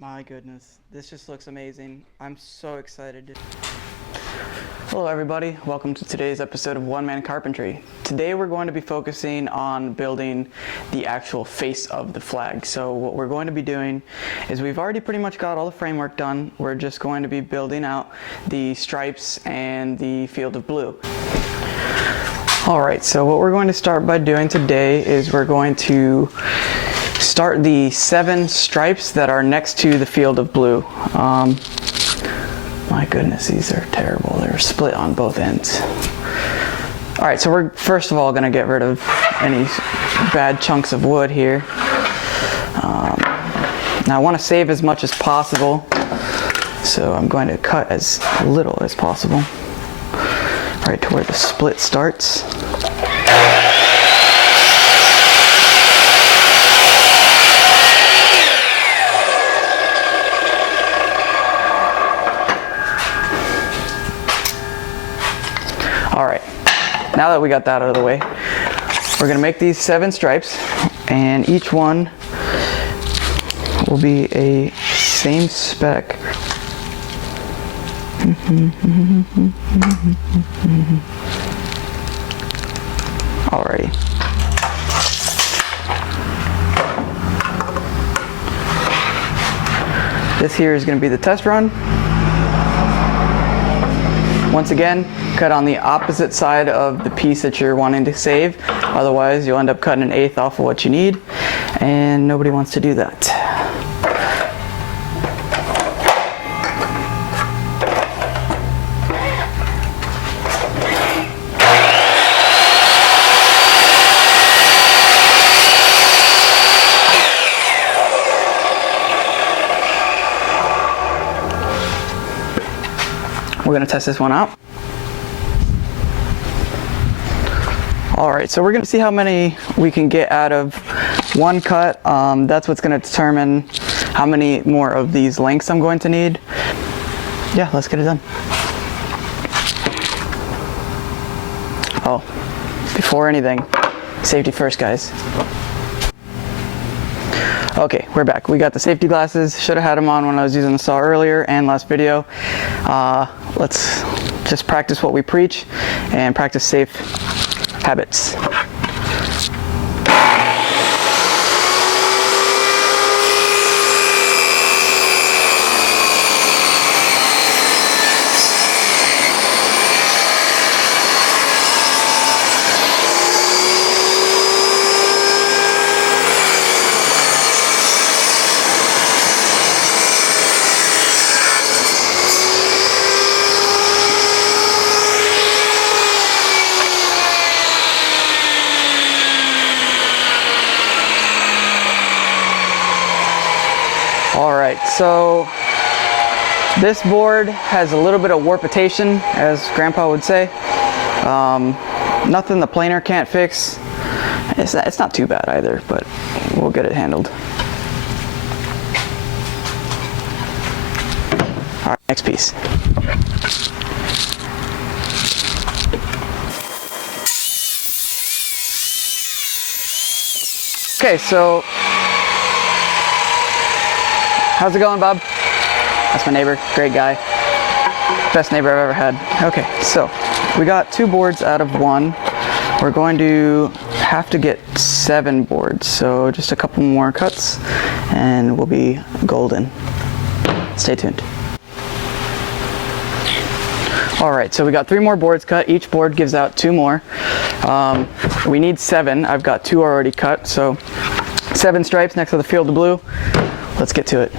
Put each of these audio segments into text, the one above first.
My goodness, this just looks amazing. I'm so excited. Hello everybody, welcome to today's episode of One Man Carpentry. Today we're going to be focusing on building the actual face of the flag. So what we're going to be doing is we've already pretty much got all the framework done. We're just going to be building out the stripes and the field of blue. Alright, so what we're going to start by doing today is we're going to start the 7 stripes that are next to the field of blue. My goodness, these are terrible. They're split on both ends. Alright, so we're first of all going to get rid of any bad chunks of wood here. Now I want to save as much as possible, so I'm going to cut as little as possible, right to where the split starts. Alright, now that we got that out of the way, we're going to make these 7 stripes, and each one will be a same spec. Alrighty. This here is going to be the test run. Once again, cut on the opposite side of the piece that you're wanting to save. Otherwise, you'll end up cutting an 1/8 off of what you need, and nobody wants to do that. We're going to test this one out. Alright, so we're going to see how many we can get out of one cut. That's what's going to determine how many more of these lengths I'm going to need. Yeah, let's get it done. Oh, before anything, safety first, guys. Okay, we're back. We got the safety glasses. Should have had them on when I was using the saw earlier and last video. Let's just practice what we preach and practice safe habits. Alright, so this board has a little bit of warpitation, as Grandpa would say. Nothing the planer can't fix. It's not too bad either, but we'll get it handled. Alright, next piece. Okay, so how's it going, Bob? That's my neighbor, great guy. Best neighbor I've ever had. Okay, so we got 2 boards out of 1. We're going to have to get 7 boards, so just a couple more cuts and we'll be golden. Stay tuned. Alright, so we got 3 more boards cut. Each board gives out 2 more. We need 7. I've got 2 already cut, so 7 stripes next to the field of blue. Let's get to it.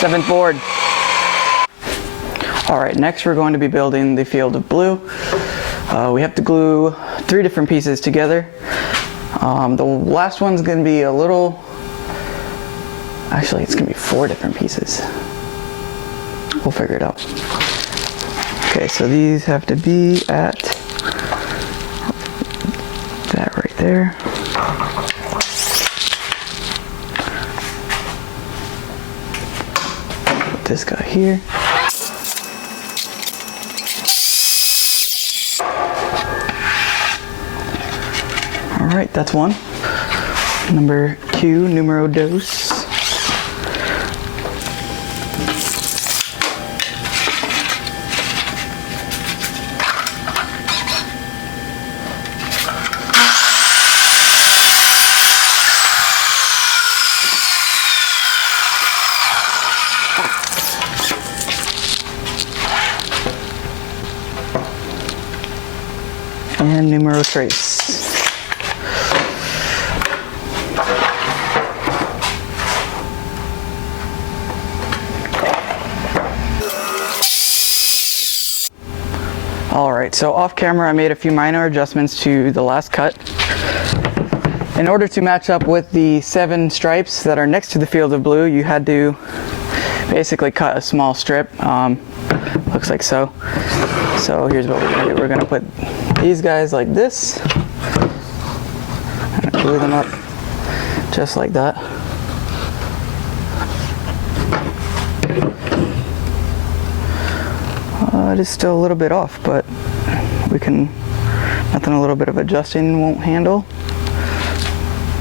Seventh board. Alright, next we're going to be building the field of blue. We have to glue 3 different pieces together. The last one's going to be a little Actually, it's gonna be 4 different pieces. We'll figure it out. Okay, so these have to be at that right there. Put this guy here. All right, that's one. Number 2, numero dos. And numero tres. Alright, so off camera I made a few minor adjustments to the last cut. In order to match up with the 7 stripes that are next to the field of blue, you had to basically cut a small strip, looks like so. So here's what we're going to do. We're going to put these guys like this, and glue them up just like that. It is still a little bit off, but we can, nothing a little bit of adjusting won't handle.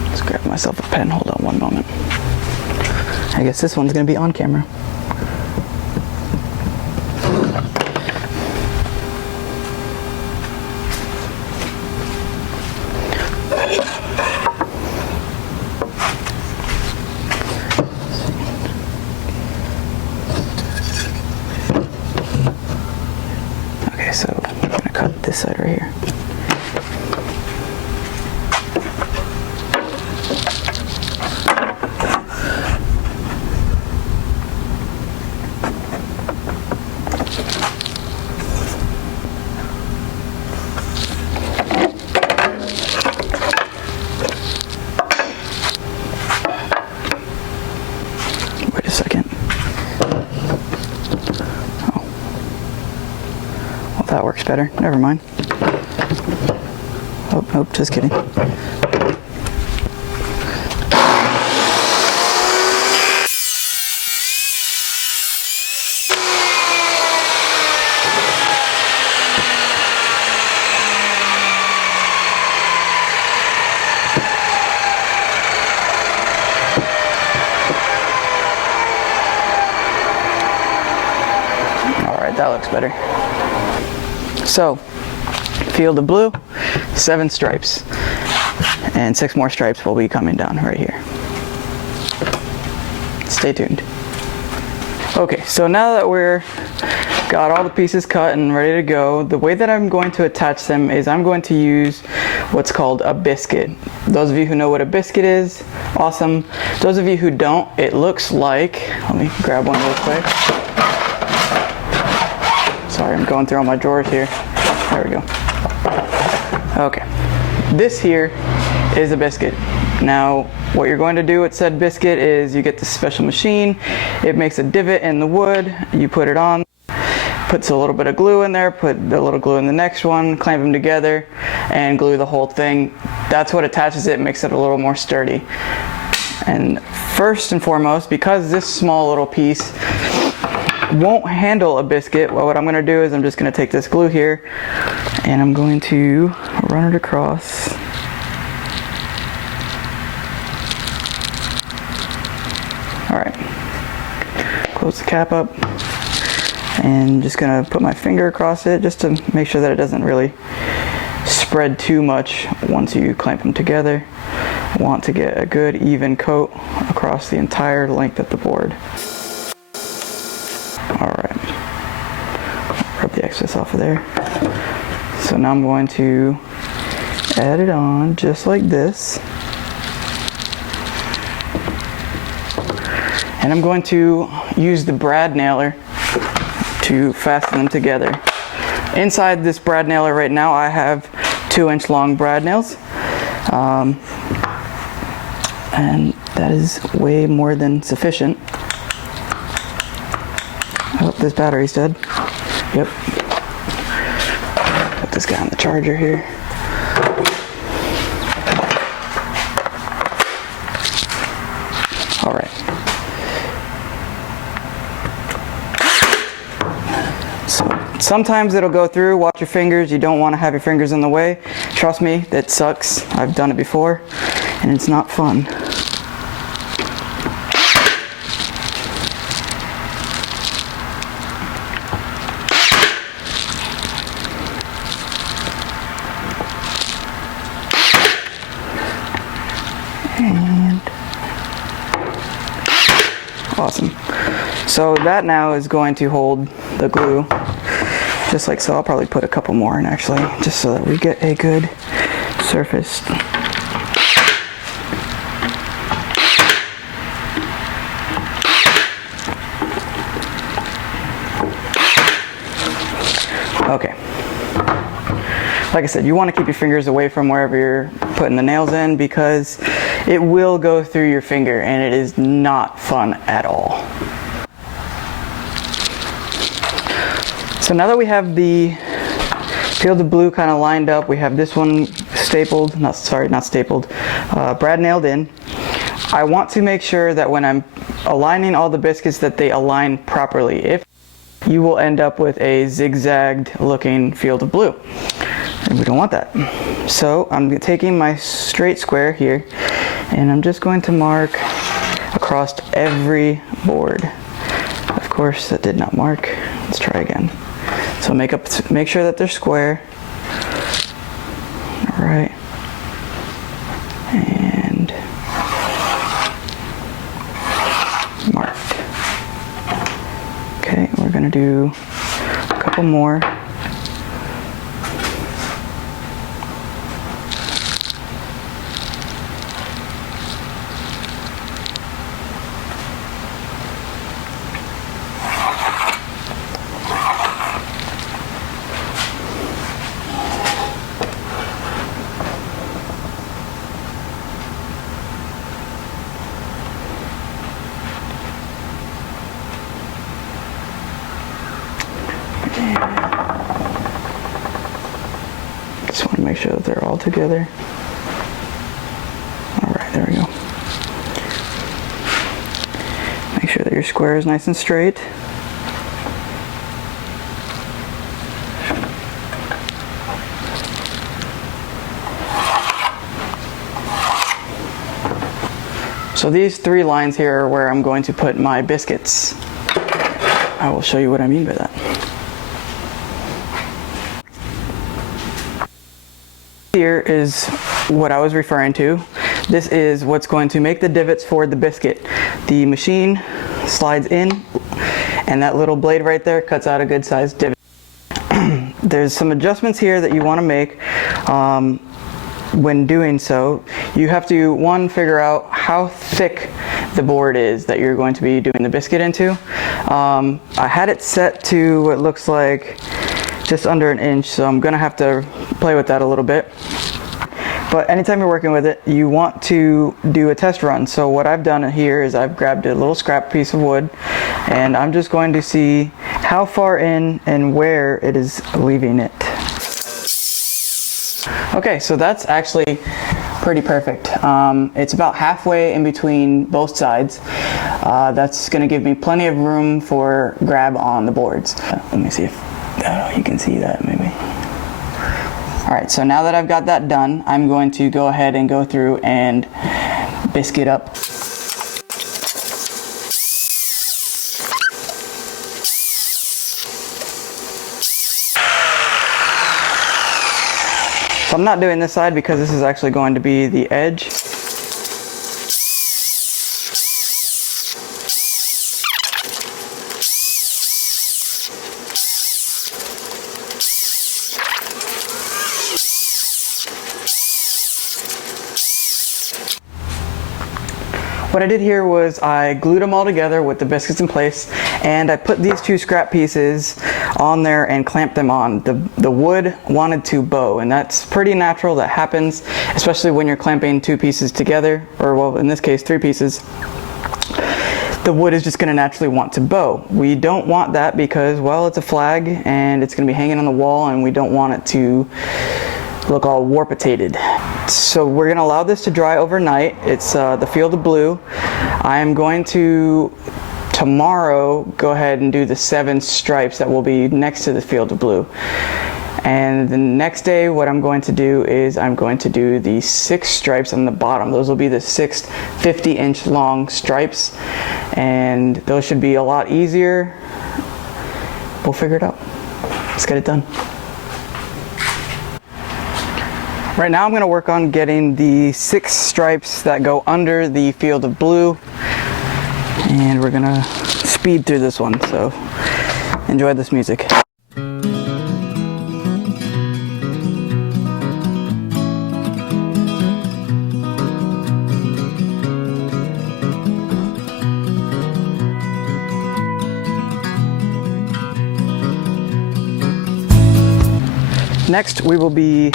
Let's grab myself a pen, hold on one moment. I guess this one's gonna be on camera. So I'm gonna cut this side right here. Wait a second. That works better. Never mind. Oh, nope, just kidding. All right, that looks better. So, field of blue, 7 stripes, and 6 more stripes will be coming down right here. Stay tuned. Okay, so now that we're got all the pieces cut and ready to go, the way that I'm going to attach them is I'm going to use what's called a biscuit. Those of you who know what a biscuit is, awesome. Those of you who don't, it looks like, let me grab one real quick. Sorry, I'm going through all my drawers here. There we go. Okay. This here is a biscuit. Now, what you're going to do with said biscuit is you get this special machine. It makes a divot in the wood. You put it on, puts a little bit of glue in there, put a little glue in the next one, clamp them together, and glue the whole thing. That's what attaches it, makes it a little more sturdy. And first and foremost, because this small little piece won't handle a biscuit, well, what I'm going to do is I'm just going to take this glue here and I'm going to run it across. Alright, close the cap up and just going to put my finger across it just to make sure that it doesn't really spread too much once you clamp them together. I want to get a good even coat across the entire length of the board. Alright, rub the excess off of there. So now I'm going to add it on just like this. And I'm going to use the brad nailer to fasten them together. Inside this brad nailer right now I have 2-inch long brad nails. And That is way more than sufficient. Oh, this battery's dead. Yep. Put this guy on the charger here. All right. So sometimes it'll go through. Watch your fingers. You don't want to have your fingers in the way. Trust me, that sucks. I've done it before, and it's not fun. And awesome. So that now is going to hold the glue just like so. I'll probably put a couple more in actually, just so that we get a good surface. Okay. Like I said, you want to keep your fingers away from wherever you're putting the nails in, because it will go through your finger and it is not fun at all. So now that we have the field of blue kind of lined up, we have this one stapled, not stapled, brad nailed in. I want to make sure that when I'm aligning all the biscuits that they align properly. If you will end up with a zigzagged looking field of blue, and we don't want that. So I'm taking my straight square here and I'm just going to mark across every board. Of course that did not mark. Let's try again. So make sure that they're square. All right. And marked. Okay, we're gonna do a couple more. Just want to make sure that they're all together. All right, there we go. Make sure that your square is nice and straight. So these three lines here are where I'm going to put my biscuits. I will show you what I mean by that. Here is what I was referring to. This is what's going to make the divots for the biscuit. The machine slides in and that little blade right there cuts out a good sized divot. There's some adjustments here that you want to make. When doing so, you have to, one, figure out how thick the board is that you're going to be doing the biscuit into. I had it set to what looks like just under an inch, so I'm gonna have to play with that a little bit. But anytime you're working with it, you want to do a test run. So what I've done here is I've grabbed a little scrap piece of wood and I'm just going to see how far in and where it is leaving it. Okay, so that's actually pretty perfect. It's about halfway in between both sides. That's going to give me plenty of room for grab on the boards. Let me see if you can see that maybe. All right, so now that I've got that done, I'm going to go ahead and go through and biscuit up. So I'm not doing this side because this is actually going to be the edge. What I did here was I glued them all together with the biscuits in place, and I put these two scrap pieces on there and clamped them on. The wood wanted to bow, and that's pretty natural. That happens, especially when you're clamping two pieces together, or well, in this case, three pieces. The wood is just going to naturally want to bow. We don't want that because, well, it's a flag and it's going to be hanging on the wall, and we don't want it to look all warpitated. So we're going to allow this to dry overnight. It's the Field of Blue. I am going to tomorrow go ahead and do the 7 stripes that will be next to the Field of Blue. And the next day what I'm going to do is I'm going to do the 6 stripes on the bottom. Those will be the 6 50-inch long stripes, and those should be a lot easier. We'll figure it out. Let's get it done. Right now I'm going to work on getting the 6 stripes that go under the Field of Blue, and we're going to speed through this one, so enjoy this music. Next we will be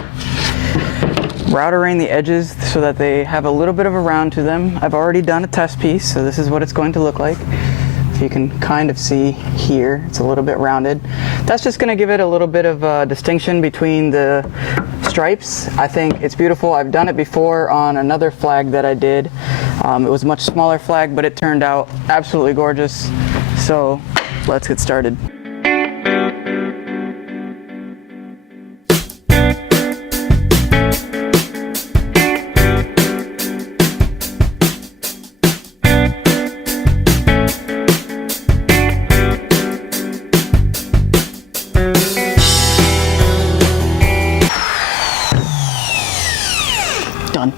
routering the edges so that they have a little bit of a round to them. I've already done a test piece, so this is what it's going to look like. So you can kind of see here, it's a little bit rounded. That's just going to give it a little bit of distinction between the stripes. I think it's beautiful. I've done it before on another flag that I did. It was a much smaller flag, but it turned out absolutely gorgeous. So let's get started. Done.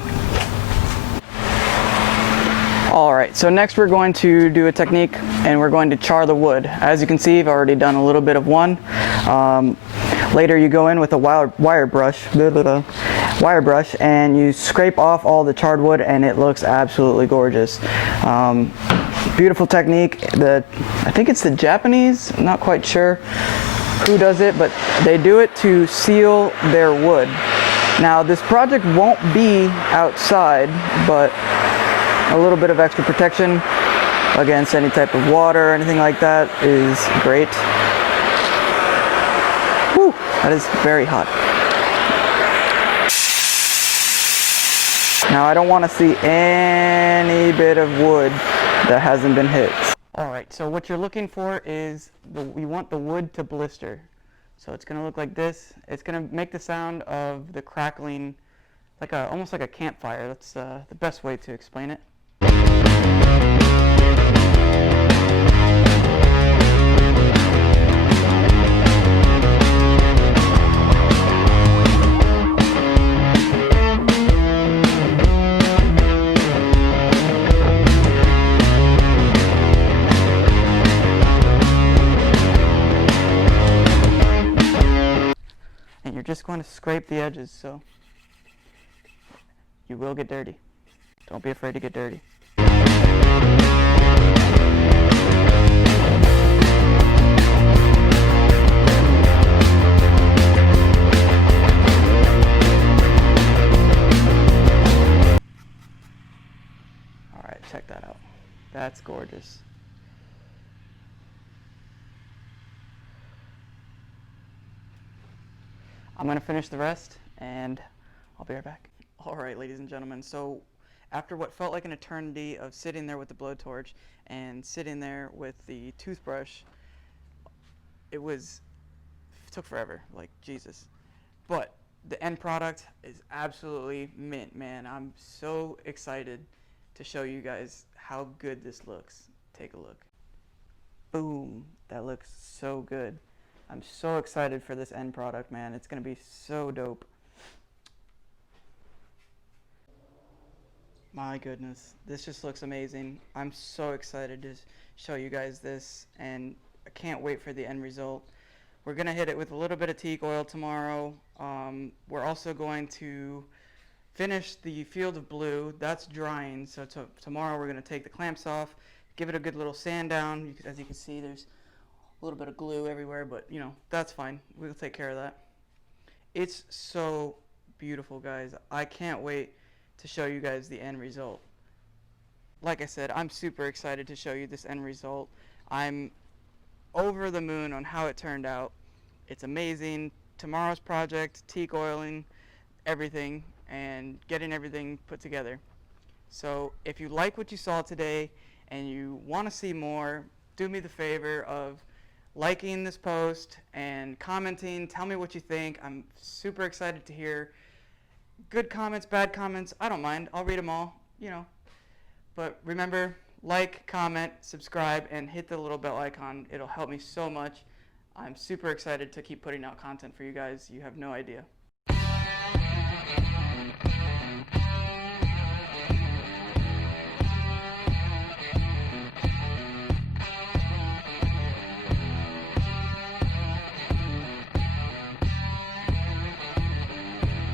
Alright, so next we're going to do a technique and we're going to char the wood. As you can see, I've already done a little bit of one. Later you go in with a wire brush and you scrape off all the charred wood, and it looks absolutely gorgeous. Beautiful technique. I think it's the Japanese, I'm not quite sure who does it, but they do it to seal their wood. Now this project won't be outside, but a little bit of extra protection against any type of water or anything like that is great. Whew, that is very hot. Now I don't want to see any bit of wood that hasn't been hit. Alright, so what you're looking for is, we want the wood to blister. So it's going to look like this. It's going to make the sound of the crackling, like almost like a campfire. That's the best way to explain it. And you're just going to scrape the edges, so you will get dirty. Don't be afraid to get dirty. Alright, check that out. That's gorgeous. I'm going to finish the rest and I'll be right back. Alright, ladies and gentlemen, so after what felt like an eternity of sitting there with the blowtorch and sitting there with the toothbrush, it took forever, like Jesus. But the end product is absolutely mint, man. I'm so excited to show you guys how good this looks. Take a look. Boom, that looks so good. I'm so excited for this end product, man. It's gonna be so dope. My goodness, this just looks amazing. I'm so excited to show you guys this, and I can't wait for the end result. We're gonna hit it with a little bit of teak oil tomorrow. We're also going to finished the field of blue. That's drying, so tomorrow we're going to take the clamps off, give it a good little sand down. As you can see, there's a little bit of glue everywhere, but you know, that's fine. We'll take care of that. It's so beautiful, guys. I can't wait to show you guys the end result. Like I said, I'm super excited to show you this end result. I'm over the moon on how it turned out. It's amazing. Tomorrow's project, teak oiling, everything, and getting everything put together. So if you like what you saw today and you want to see more, do me the favor of liking this post and commenting. Tell me what you think. I'm super excited to hear good comments, bad comments. I don't mind. I'll read them all, you know. But remember, like, comment, subscribe, and hit the little bell icon. It'll help me so much. I'm super excited to keep putting out content for you guys. You have no idea.